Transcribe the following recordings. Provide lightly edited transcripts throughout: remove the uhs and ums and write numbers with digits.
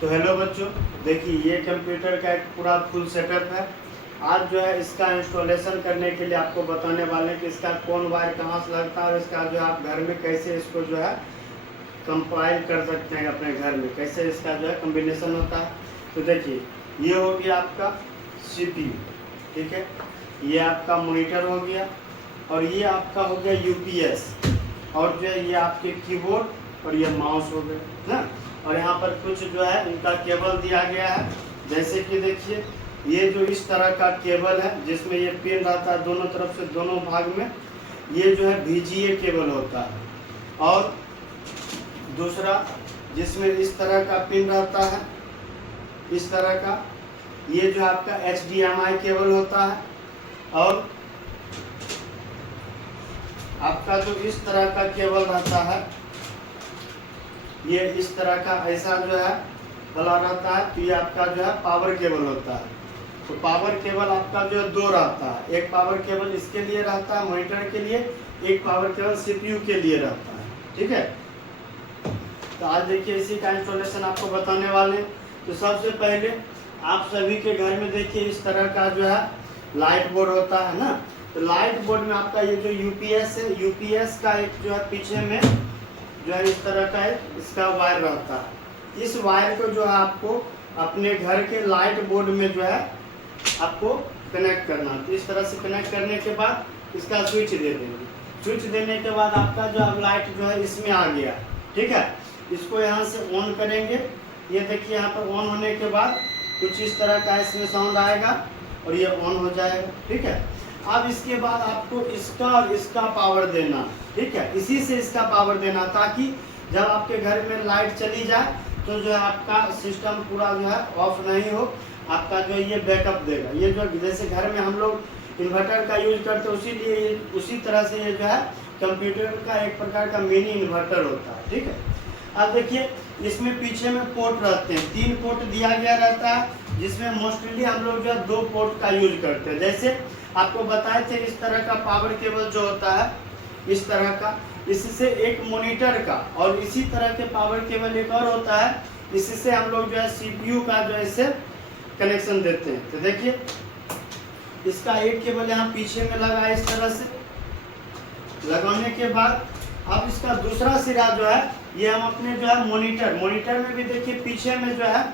तो हेलो बच्चों, देखिए ये कंप्यूटर का एक पूरा फुल सेटअप है। आज जो है इसका इंस्टॉलेशन करने के लिए आपको बताने वाले हैं कि इसका कौन वायर कहाँ से लगता है और इसका जो है आप घर में कैसे इसको जो है कंपाइल कर सकते हैं, अपने घर में कैसे इसका जो है कम्बिनेशन होता है। तो देखिए ये हो गया आपका CPU, ठीक है, ये आपका मॉनिटर हो गया और ये आपका हो गया UPS और जो है ये आपके कीबोर्ड और ये माउस हो गए ना। और यहाँ पर कुछ जो है इनका केबल दिया गया है, जैसे कि देखिए ये जो इस तरह का केबल है जिसमें ये पिन रहता है दोनों तरफ से, दोनों भाग में, ये जो है VGA केबल होता है। और दूसरा जिसमें इस तरह का पिन रहता है, इस तरह का, ये जो आपका HDMI केबल होता है। और आपका जो इस तरह का केबल रहता है, ये इस तरह का ऐसा जो है वाला रहता है, तो ये आपका जो है पावर केबल होता है। तो पावर केबल आपका जो है दो रहता है, एक पावर केबल इसके लिए रहता है मॉनिटर के लिए, एक पावर केबल CPU के लिए रहता है, ठीक है। तो आज देखिए इसी का इंस्टॉलेशन आपको बताने वाले हैं। तो सबसे पहले आप सभी के घर में देखिए इस तरह का जो है लाइट बोर्ड होता है ना। तो लाइट बोर्ड में आपका ये जो UPS है, UPS का एक जो है पीछे में जो है इस तरह का एक इसका वायर रहता है। इस वायर को जो है आपको अपने घर के लाइट बोर्ड में जो है आपको कनेक्ट करना। तो इस तरह से कनेक्ट करने के बाद इसका स्विच दे देंगे। स्विच देने के बाद आपका जो अब लाइट जो है इसमें आ गया, ठीक है। इसको यहाँ से ऑन करेंगे, ये देखिए यहाँ पर ऑन होने के बाद कुछ इस तरह का इसमें साउंड आएगा और ये ऑन हो जाएगा, ठीक है। अब इसके बाद आपको इसका और इसका पावर देना, ठीक है, इसी से इसका पावर देना, ताकि जब आपके घर में लाइट चली जाए तो जो है आपका सिस्टम पूरा जो है ऑफ नहीं हो, आपका जो ये बैकअप देगा। ये जो जैसे घर में हम लोग इन्वर्टर का यूज करते हैं, इसीलिए उसी तरह से ये जो है कंप्यूटर का एक प्रकार का मिनी इन्वर्टर होता है, ठीक है। अब देखिए इसमें पीछे में पोर्ट रहते हैं, 3 पोर्ट दिया गया रहता है, जिसमें मोस्टली हम लोग जो है 2 पोर्ट का यूज करते हैं। जैसे आपको बताए थे इस तरह का पावर केबल जो होता है इस तरह का, इससे एक मॉनिटर का, और इसी तरह के पावर केबल एक और होता है, इससे हम लोग जो है CPU का जो है इससे कनेक्शन देते हैं। तो देखिए इसका एक केबल यहाँ पीछे में लगा है, इस तरह से लगाने के बाद अब इसका दूसरा सिरा जो है ये हम अपने जो है मॉनिटर में भी देखिए पीछे में जो है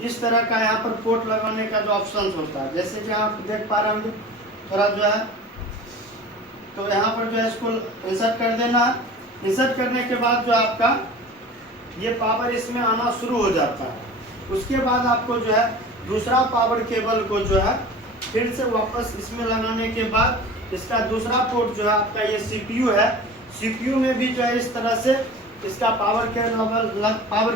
इस तरह का यहाँ पर पोर्ट लगाने का जो ऑप्शन होता है, जैसे कि आप देख पा रहे होंगे थोड़ा जो है। तो यहाँ पर जो है इसको इंसर्ट कर देना है। इंसर्ट करने के बाद जो आपका ये पावर इसमें आना शुरू हो जाता है। उसके बाद आपको जो है दूसरा पावर केबल को जो है फिर से वापस इसमें लगाने के बाद इसका दूसरा पोर्ट जो है आपका ये CPU है, CPU में भी जो है इस तरह से इसका पावर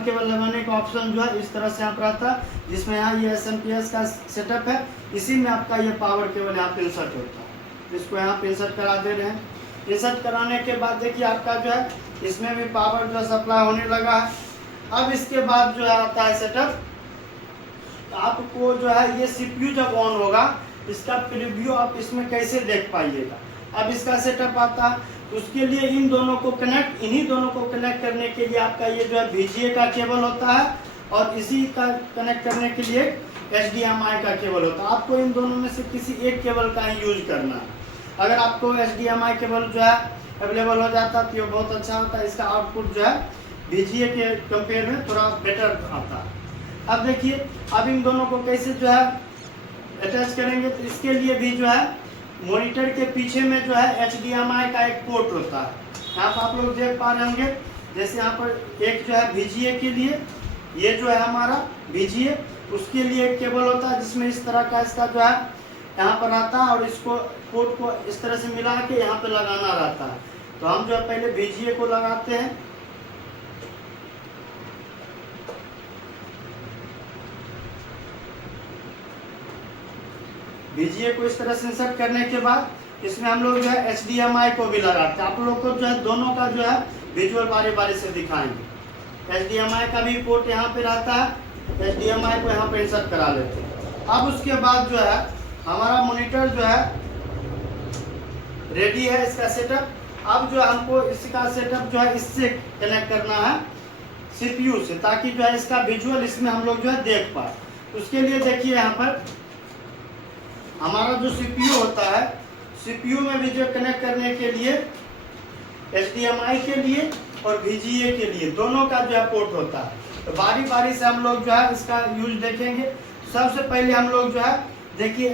केबल लगाने का ऑप्शन जो है इस तरह से यहाँ पर आता है, जिसमें यहाँ ये SMPS का सेटअप है, इसी में आपका ये पावर केबल यहाँ पे इंसर्ट होता है। इसको यहाँ पे इंसर्ट करा दे रहे हैं। इंसर्ट कराने के बाद देखिए आपका जो है इसमें भी पावर जो सप्लाई होने लगा है। अब इसके बाद जो है आता है सेटअप। तो आपको जो है ये CPU जब ऑन होगा इसका प्रीव्यू आप इसमें कैसे देख पाइएगा। अब इसका सेटअप आता है, उसके लिए इन्हीं दोनों को कनेक्ट करने के लिए आपका ये जो है VGA का केबल होता है और इसी का कनेक्ट करने के लिए HDMI का केबल होता है। आपको इन दोनों में से किसी एक केबल का ही यूज करना है। अगर आपको HDMI केबल जो है अवेलेबल हो जाता तो ये बहुत अच्छा होता है, इसका आउटपुट जो है VGA के कंपेयर में थोड़ा बेटर आता है। अब देखिए अब इन दोनों को कैसे जो है अटैच करेंगे, तो इसके लिए भी जो है मॉनिटर के पीछे में जो है HDMI का एक पोर्ट होता है। यहाँ पर आप लोग देख पा रहे होंगे, जैसे यहाँ पर एक जो है VGA के लिए, ये जो है हमारा VGA, उसके लिए एक केबल होता है जिसमें इस तरह का इसका जो है यहाँ पर आता है और इसको पोर्ट को इस तरह से मिला के यहाँ पे लगाना रहता है। तो हम जो है पहले VGA को लगाते हैं। VGA को इस तरह से इंसर्ट करने के बाद इसमें हम लोग जो है HDMI को भी लगाते हैं। आप लोग को जो है दोनों का जो है विजुअल बारी बारी से दिखाएंगे। HDMI का भी पोर्ट यहाँ पे रहता है, HDMI को यहाँ पे इंसर्ट करा लेते हैं। अब उसके बाद जो है हमारा मॉनिटर जो है रेडी है, इसका सेटअप। अब जो हमको इसका सेटअप जो है इससे कनेक्ट करना है CPU से, ताकि जो है इसका विजुअल इसमें हम लोग जो है देख पाए। उसके लिए देखिए यहाँ पर हमारा जो CPU होता है, CPU में भी जो कनेक्ट करने के लिए HDMI के लिए और VGA के लिए दोनों का जो है पोर्ट होता है। तो बारी बारी से हम लोग जो है इसका यूज देखेंगे। सबसे पहले हम लोग जो है देखिए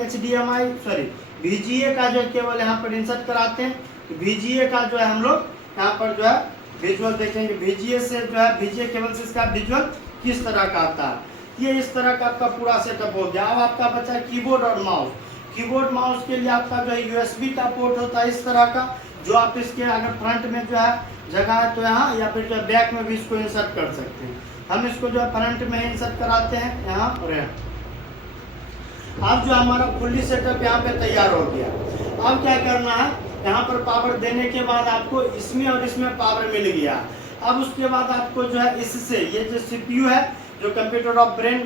VGA का जो केबल यहाँ पर इंसर्ट कराते हैं। तो VGA का जो है हम लोग यहाँ पर जो है विजुअल देखेंगे। VGA से जो है VGA केबल से इसका विजुअल किस तरह का आता है। ये इस तरह का आपका पूरा सेटअप हो गया। अब आपका बचा है कीबोर्ड और माउस। कीबोर्ड माउस के लिए आपका जो है USB का पोर्ट होता है इस तरह का, जो आप इसके अगर फ्रंट में जो है जगह है तो यहाँ, या फिर जो है बैक में भी इसको इंसर्ट कर सकते हैं। हम इसको जो है फ्रंट में इंसर्ट कराते हैं यहाँ और यहाँ। अब जो हमारा फुल्ली सेटअप यहाँ पे तैयार हो गया। अब क्या करना है, यहाँ पर पावर देने के बाद आपको इसमें और इसमें पावर मिल गया। अब उसके बाद आपको जो है इससे, ये जो CPU है जो कंप्यूटर ऑफ ब्रेन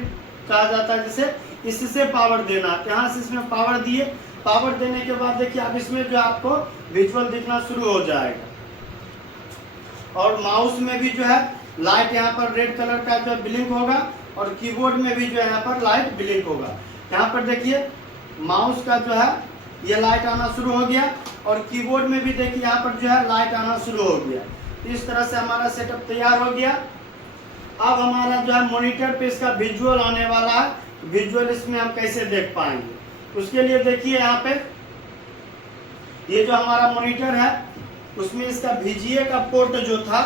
कहा जाता है, जिसे इससे पावर देना। यहाँ से इसमें पावर दिए, पावर देने के बाद देखिए अब इसमें जो आपको विजुअल दिखना शुरू हो जाएगा। और माउस में भी जो है लाइट यहाँ पर रेड कलर का जो ब्लिंक होगा, और कीबोर्ड में भी जो है यहाँ पर लाइट ब्लिंक होगा। यहाँ पर देखिए माउस का जो है ये लाइट आना शुरू हो गया, और कीबोर्ड में भी देखिए यहाँ पर जो है लाइट आना शुरू हो गया। इस तरह से हमारा सेटअप तैयार हो गया। अब हमारा जो है मॉनिटर पे इसका विजुअल आने वाला है। विजुअल इसमें हम कैसे देख पाएंगे, उसके लिए देखिए यहाँ पे ये जो हमारा मॉनिटर है उसमें इसका VGA का पोर्ट जो था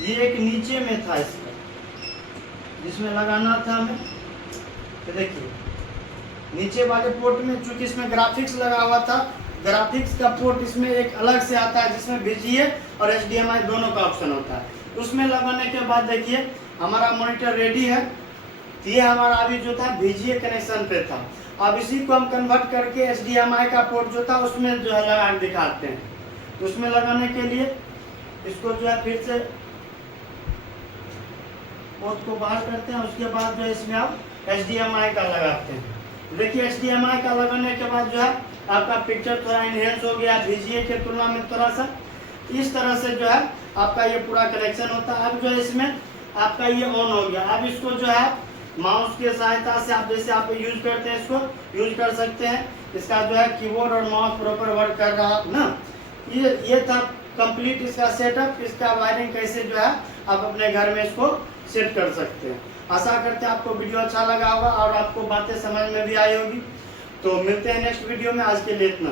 ये एक नीचे में था, इसका जिसमें लगाना था हमें। तो देखिए नीचे वाले पोर्ट में, चूंकि इसमें ग्राफिक्स लगा हुआ था, ग्राफिक्स का पोर्ट इसमें एक अलग से आता है जिसमें VGA और HDMI दोनों का ऑप्शन होता है। उसमें लगाने के बाद देखिए हमारा मॉनिटर रेडी है। ये हमारा अभी जो था VGA कनेक्शन पे था। अब इसी को हम कन्वर्ट करके HDMI का पोर्ट जो था उसमें जो है लगा के दिखाते हैं। तो उसमें लगाने के लिए इसको जो है फिर से पोर्ट को बाहर करते हैं। उसके बाद जो है इसमें आप HDMI का लगाते हैं। देखिए HDMI का लगाने के बाद जो है आपका पिक्चर थोड़ा इनहेंस हो गया VGA के तुलना में थोड़ा सा। इस तरह से जो है आपका ये पूरा कनेक्शन होता है। अब जो है इसमें आपका ये ऑन हो गया। अब इसको जो है माउस की सहायता से आप जैसे आप यूज करते हैं इसको यूज कर सकते हैं। इसका जो है कीबोर्ड और माउस प्रॉपर वर्क कर रहा ना। ये था कंप्लीट इसका सेटअप। इसका वायरिंग कैसे जो है आप अपने घर में इसको सेट कर सकते हैं। आशा करते हैं आपको वीडियो अच्छा लगा होगा और आपको बातें समझ में भी आई होगी। तो मिलते हैं नेक्स्ट वीडियो में। आज के लिए इतना।